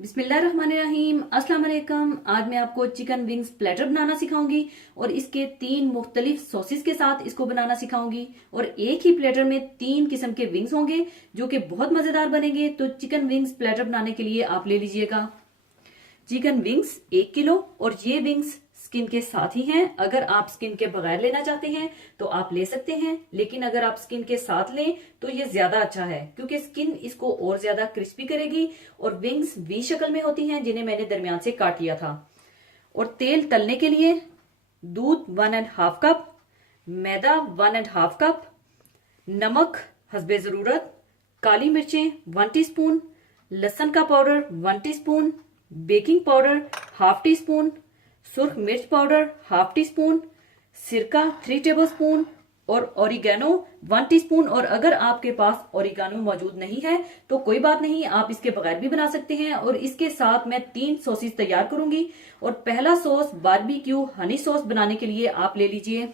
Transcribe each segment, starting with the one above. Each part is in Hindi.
बिस्मिल्लाहिर्रहमानिर्रहीम, अस्सलाम वालेकुम। आज मैं आपको चिकन विंग्स प्लेटर बनाना सिखाऊंगी और इसके 3 मुख्तलिफ सॉसेस के साथ इसको बनाना सिखाऊंगी। और एक ही प्लेटर में 3 किस्म के विंग्स होंगे जो कि बहुत मजेदार बनेंगे। तो चिकन विंग्स प्लेटर बनाने के लिए आप ले लीजिएगा चिकन विंग्स 1 किलो। और ये विंग्स स्किन के साथ ही हैं। अगर आप स्किन के बगैर लेना चाहते हैं तो आप ले सकते हैं, लेकिन अगर आप स्किन के साथ लें तो ये ज्यादा अच्छा है क्योंकि स्किन इसको और ज्यादा क्रिस्पी करेगी। और विंग्स वी शक्ल में होती हैं जिन्हें मैंने दरमियान से काट लिया था। और तेल तलने के लिए दूध 1.5 कप, मैदा 1.5 कप, नमक हस्बे जरूरत, काली मिर्चें 1 टीस्पून, लहसुन का powder 1 teaspoon, baking powder 1/2 teaspoon, सुर्ख मिर्च पाउडर 1/2 टीस्पून, सिरका 3 टेबलस्पून और ओरिगेनो 1 टीस्पून। और अगर आपके पास ओरिगेनो मौजूद नहीं है तो कोई बात नहीं, आप इसके बगैर भी बना सकते हैं। और इसके साथ मैं 3 सॉसेस तैयार करूंगी। और पहला सॉस बारबेक्यू हनी सॉस बनाने के लिए आप ले लीजिए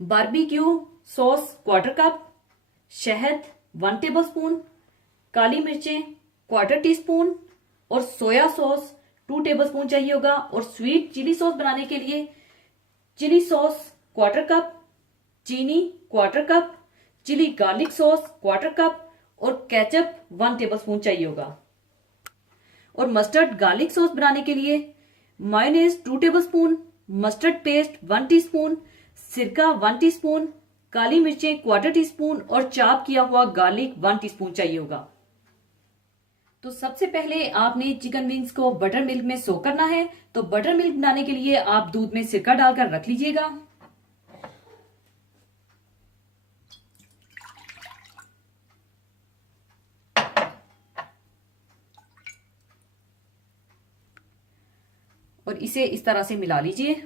बारबेक्यू सॉस 1/4 कप, शहद 1 टेबलस्पून, काली मिर्चें 1/4 टीस्पून और सोया सॉस 2 टेबलस्पून चाहिए होगा। और स्वीट चिली सॉस बनाने के लिए चिली सॉस 1/4 कप, चीनी 1/4 cup, chilli garlic sauce 1/4 cup और केचप 1 टेबलस्पून चाहिए होगा। और मस्टर्ड गार्लिक सॉस बनाने के लिए mayonnaise 2 tablespoon, mustard paste 1 teaspoon, सिरका 1 टीस्पून, काली मिर्चें 1/4 टीस्पून और चॉप किया हुआ गार्लिक 1 टीस्पून चाहिए होगा। तो सबसे पहले आपने चिकन विंग्स को बटर मिल्क में सोक करना है। तो बटर मिल्क बनाने के लिए आप दूध में सिरका डालकर रख लीजिएगा। और इसे इस तरह से मिला लीजिए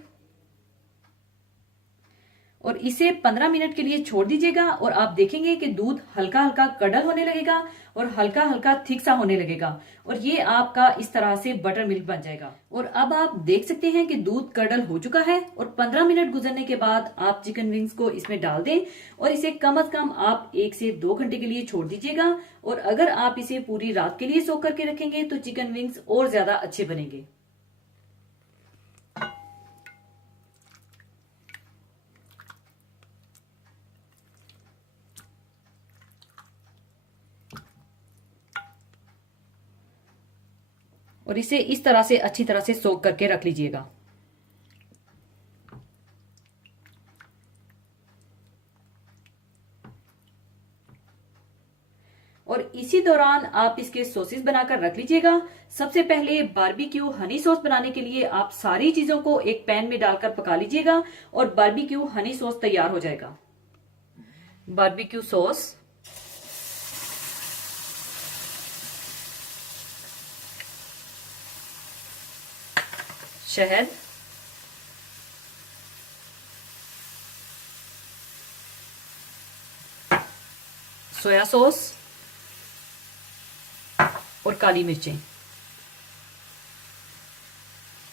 और इसे 15 मिनट के लिए छोड़ दीजिएगा। और आप देखेंगे कि दूध हल्का हल्का कडल होने लगेगा और हल्का हल्का थिक सा होने लगेगा और ये आपका इस तरह से बटर मिल्क बन जाएगा। और अब आप देख सकते हैं कि दूध कडल हो चुका है। और 15 मिनट गुजरने के बाद आप चिकन विंग्स को इसमें डाल दें और इसे कम से कम आप 1 से 2 घंटे के लिए छोड़ दीजिएगा। और अगर आप इसे पूरी रात के लिए सोक करके रखेंगे तो चिकन विंग्स और ज्यादा अच्छे बनेंगे। और इसे इस तरह से अच्छी तरह से सोक करके रख लीजिएगा। और इसी दौरान आप इसके सॉसेस बनाकर रख लीजिएगा। सबसे पहले बारबेक्यू हनी सॉस बनाने के लिए आप सारी चीजों को एक पैन में डालकर पका लीजिएगा और बारबेक्यू हनी सॉस तैयार हो जाएगा। बारबेक्यू सॉस, शहद, सोया सॉस और काली मिर्चें,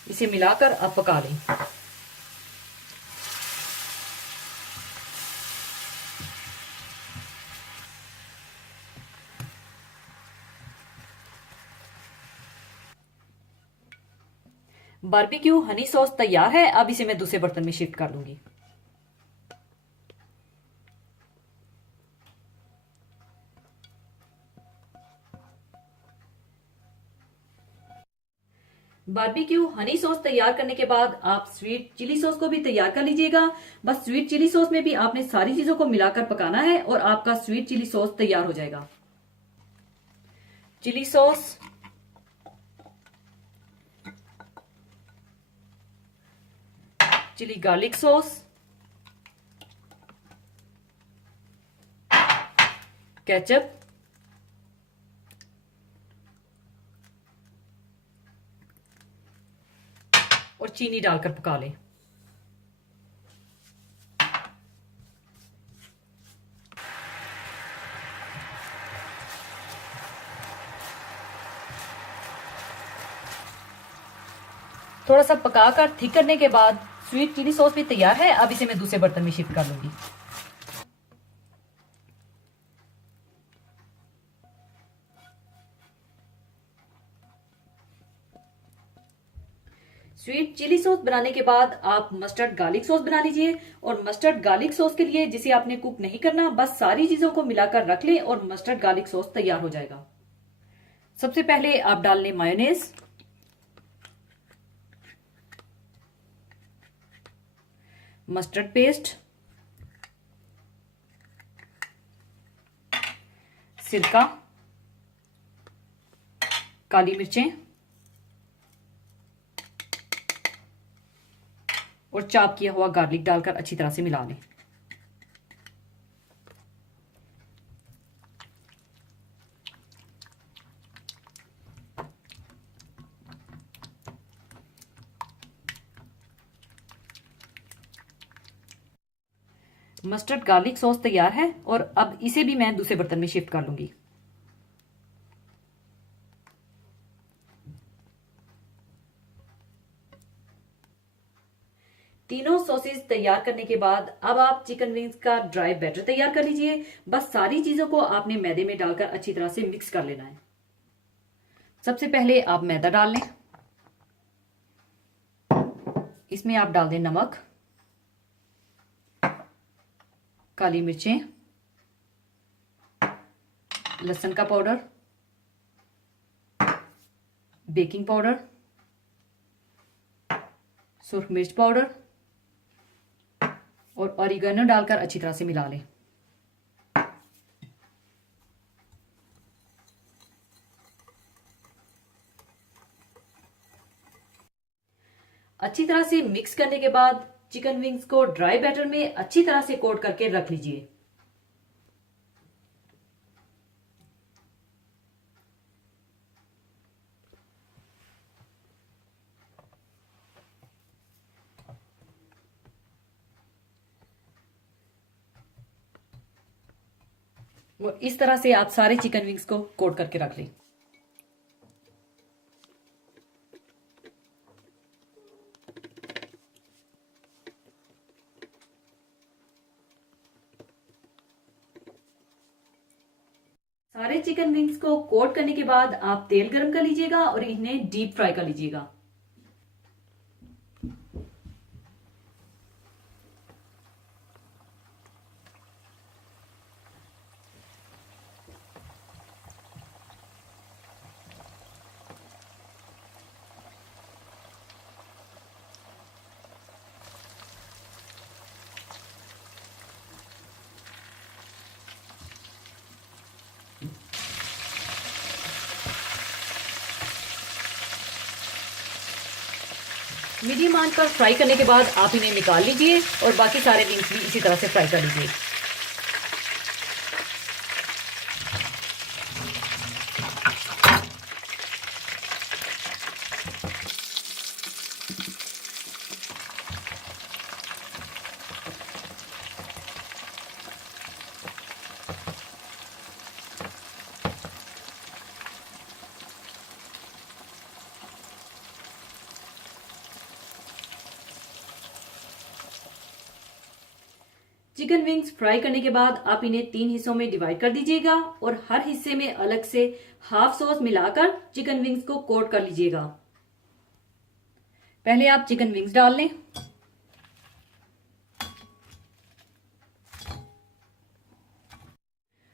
इसे मिलाकर आप पका लें। बारबेक्यू हनी सॉस तैयार है। अब इसे मैं दूसरे बर्तन में शिफ्ट कर दूंगी। बारबेक्यू हनी सॉस तैयार करने के बाद आप स्वीट चिली सॉस को भी तैयार कर लीजिएगा। बस स्वीट चिली सॉस में भी आपने सारी चीजों को मिलाकर पकाना है और आपका स्वीट चिली सॉस तैयार हो जाएगा। Chilli sauce, chilli garlic sauce, ketchup और चीनी डालकर पका लें। थोड़ा सा पकाकर थिक करने के बाद स्वीट चिली सॉस भी तैयार है। अब इसे मैं दूसरे बर्तन में शिफ्ट कर लूंगी। स्वीट चिली सॉस बनाने के बाद आप मस्टर्ड गार्लिक सॉस बना लीजिए। और मस्टर्ड गार्लिक सॉस के लिए जिसे आपने कुक नहीं करना, बस सारी चीजों को मिलाकर रख लें और मस्टर्ड गार्लिक सॉस तैयार हो जाएगा। सबसे पहले आप डाल लें मायोनेज, मस्टर्ड पेस्ट, सिरका, काली मिर्चें और चॉप किया हुआ गार्लिक डालकर अच्छी तरह से मिला लें। मस्टर्ड गार्लिक सॉस तैयार है और अब इसे भी मैं दूसरे बर्तन में शिफ्ट कर लूंगी। तीनों सॉसेस तैयार करने के बाद अब आप चिकन विंग्स का ड्राई बैटर तैयार कर लीजिए। बस सारी चीजों को आपने मैदे में डालकर अच्छी तरह से मिक्स कर लेना है। सबसे पहले आप मैदा डाल लें, इसमें आप डाल दें नमक, काली मिर्चें, लहसुन का पाउडर, बेकिंग पाउडर, सुर्ख मिर्च पाउडर और ऑरिगेनो डालकर अच्छी तरह से मिला लें। अच्छी तरह से मिक्स करने के बाद चिकन विंग्स को ड्राई बैटर में अच्छी तरह से कोट करके रख लीजिए। और इस तरह से आप सारे चिकन विंग्स को कोट करके रख लें। सारे चिकन विंग्स को कोट करने के बाद आप तेल गरम कर लीजिएगा और इन्हें डीप फ्राई कर लीजिएगा। मीडियम आंच पर फ्राई करने के बाद आप इन्हें निकाल लीजिए और बाकी सारे विंग्स भी इसी तरह से फ्राई कर लीजिए। चिकन विंग्स फ्राई करने के बाद आप इन्हें 3 हिस्सों में डिवाइड कर दीजिएगा और हर हिस्से में अलग से हाफ सॉस मिलाकर चिकन विंग्स को कोट कर लीजिएगा। पहले आप चिकन विंग्स डाल लें,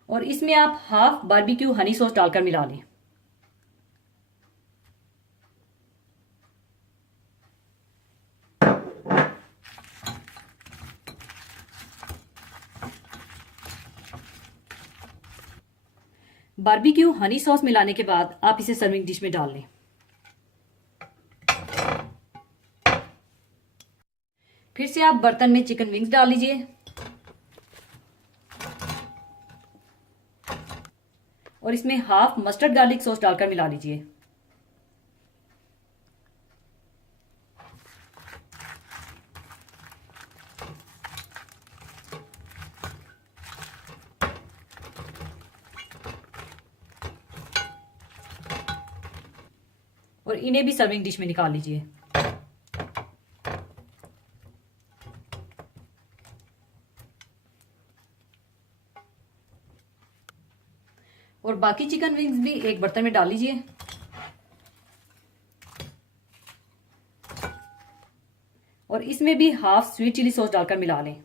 और इसमें आप हाफ बारबेक्यू हनी सॉस डालकर मिला लें। बारबेक्यू हनी सॉस मिलाने के बाद आप इसे सर्विंग डिश में डाल लें। फिर से आप बर्तन में चिकन विंग्स डाल लीजिए और इसमें हाफ मस्टर्ड गार्लिक सॉस डालकर मिला लीजिए। और इन्हें भी सर्विंग डिश में निकाल लीजिए। और बाकी चिकन विंग्स भी एक बर्तन में डाल लीजिए। और इसमें भी हाफ स्वीट चिली सॉस डालकर मिला लें।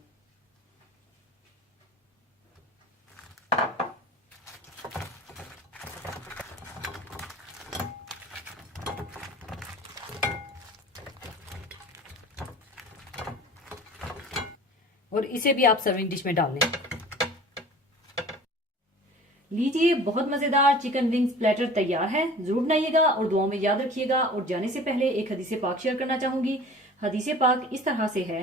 और इसे भी आप सर्विंग डिश में डाल लें। लीजिए, बहुत मजेदार चिकन विंग्स प्लेटर तैयार है। जरूर बनाइएगा और दुआओं में याद रखिएगा। और जाने से पहले एक हदीस पाक शेयर करना चाहूंगी। हदीस पाक इस तरह से है।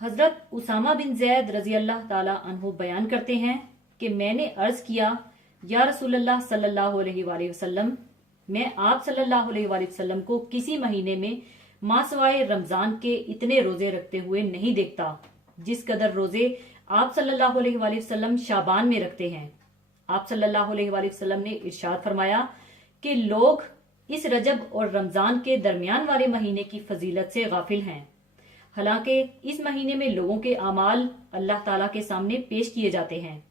हजरत उसामा बिन जैद रजी अल्लाह ताला अन्हु बयान करते हैं कि मैंने अर्ज किया, या रसूलल्लाह सल्लल्लाहु अलैहि वसल्लम, मैं आप सल्लल्लाहु अलैहि वसल्लम को किसी महीने में मासवाए रमजान के इतने रोजे रखते हुए नहीं देखता जिस कदर रोजे आप सल्लल्लाहु अलैहि वसल्लम शाबान में रखते हैं। आप सल्लल्लाहु अलैहि वसल्लम ने इरशाद फरमाया कि लोग इस रजब और रमजान के दरमियान वाले महीने की फजीलत से गाफिल हैं। हालांकि इस महीने में लोगों के अमाल अल्लाह ताला के सामने पेश किए जाते हैं।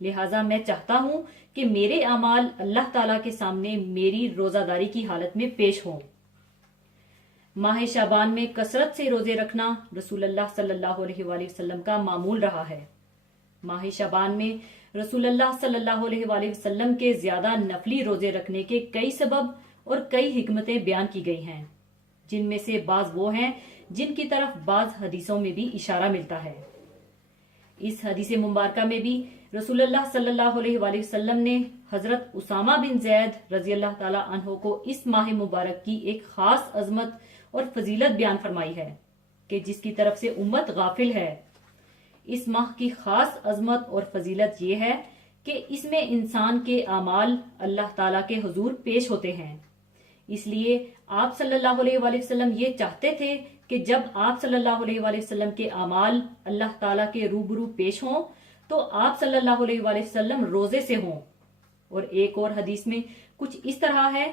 लिहाजा मैं चाहता हूं कि मेरे अमाल अल्लाह ताला के सामने मेरी रोजादारी की हालत में पेश हों। माह शाबान में कसरत से रोजे रखना रसूलुल्लाह सल्लल्लाहु अलैहि वसल्लम का मामूल रहा है। माह शाबान में रसूलुल्लाह सल्लल्लाहु अलैहि वसल्लम के ज्यादा नफली रोजे रखने के कई सबब और कई हिकमतें बयान की गई हैं, जिनमें से बाज वो हैं जिनकी तरफ बाज हदीसों में भी इशारा मिलता है। इस हदीस मुबारका में भी रसूलुल्लाह सल्लल्लाहु अलैहि वसल्लम ने हजरत उसामा बिन जैद रजी अल्लाह ताला अन्हो को इस माह मुबारक की एक खास अजमत और फजीलत बयान फरमाई है कि जिसकी तरफ से उम्मत गाफिल है। इस माह की खास अजमत और फजीलत ये है कि इसमें इंसान के अमाल अल्लाह ताला के हुजूर पेश होते हैं। इसलिए आप सल्लल्लाहु अलैहि वसल्लम ये चाहते थे कि जब आप सल्लल्लाहु अलैहि वसल्लम के अमाल अल्लाह ताला के रूबरू पेश हों तो आप सल्लल्लाहु अलैहि वसल्लम रोजे से हों। और एक और हदीस में कुछ इस तरह है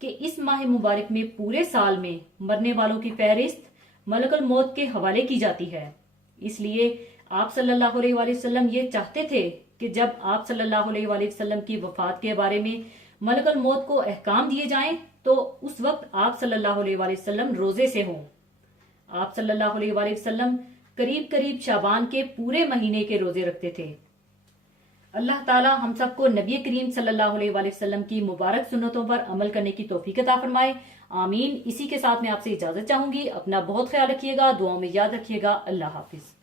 कि इस माह मुबारक में पूरे साल में मरने वालों की फहरिस्त मलकुल मौत के हवाले की जाती है। इसलिए आप सल्लल्लाहु अलैहि वसल्लम ये चाहते थे कि जब आप सल्लल्लाहु अलैहि वसल्लम की वफात के बारे में मलकुल मौत को अहकाम दिए जाएं तो उस वक्त आप सल्लल्लाहु अलैहि वसल्लम रोजे से हों। आप सल्लल्लाहु अलैहि वसल्लम करीब करीब शाबान के पूरे महीने के रोजे रखते थे। अल्लाह ताला हम सबको नबी करीम सल्लल्लाहु अलैहि वसल्लम की मुबारक सुन्नतों पर अमल करने की तौफीक अता फरमाए। आमीन। इसी के साथ मैं आपसे इजाजत चाहूंगी। अपना बहुत ख्याल रखिएगा, दुआओं में याद रखिएगा। अल्लाह हाफिज।